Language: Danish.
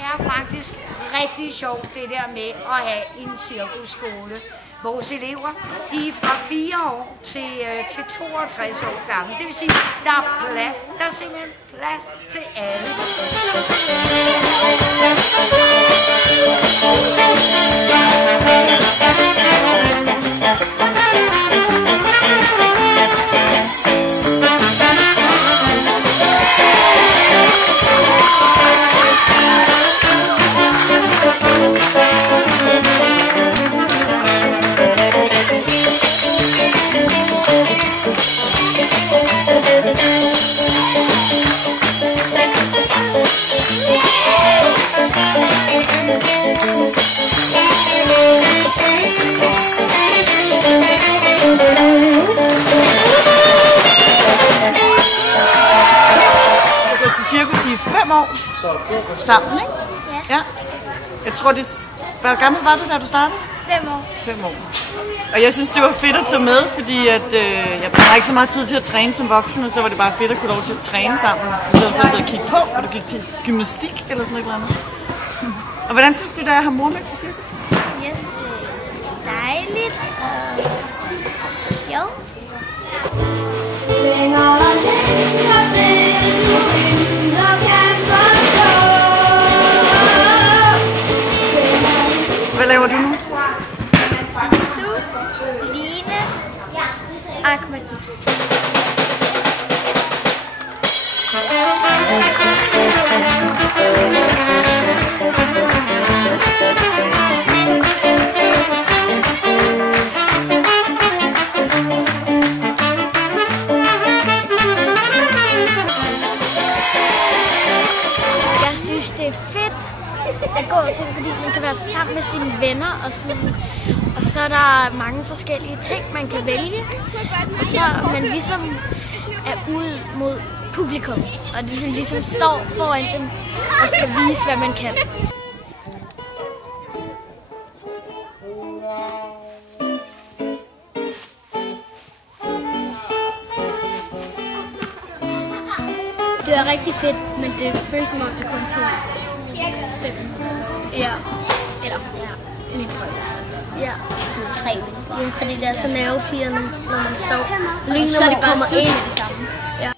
er faktisk rigtig sjovt, det der med at have en cirkusskole. Vores elever, de er fra 4 år til 62 år gamle. Det vil sige, der er plads. Der er simpelthen plads til alle. Cirkus i 5 år sammen, ikke? Ja. Jeg tror, hvor gammel var du, da du startede? 5 år. 5 år. Og jeg synes, det var fedt at tage med, fordi at, jeg har ikke så meget tid til at træne som voksen, og så var det bare fedt at kunne lov til at træne sammen, i stedet for at sidde og kigge på, og du gik til gymnastik eller sådan noget andet. Og hvordan synes du, det er at have mor med til cirkus? Jeg synes, det er dejligt, og jo. Længere og længere til du vinter kan forstå. Hvad laver du nu? Sisu, Line, akrobatik. Det er fedt at gå til, fordi man kan være sammen med sine venner, og så er der mange forskellige ting, man kan vælge, og så man ligesom er ude mod publikum, og de ligesom står foran dem og skal vise, hvad man kan. Det er rigtig fedt, men det føles som om det kun tog 5 minutter. Ja. Eller lidt drøjt. Ja. 3 minutter. Ja, fordi det er så nervepirrende, når man står. Lige når man kommer ind med det samme. Ja.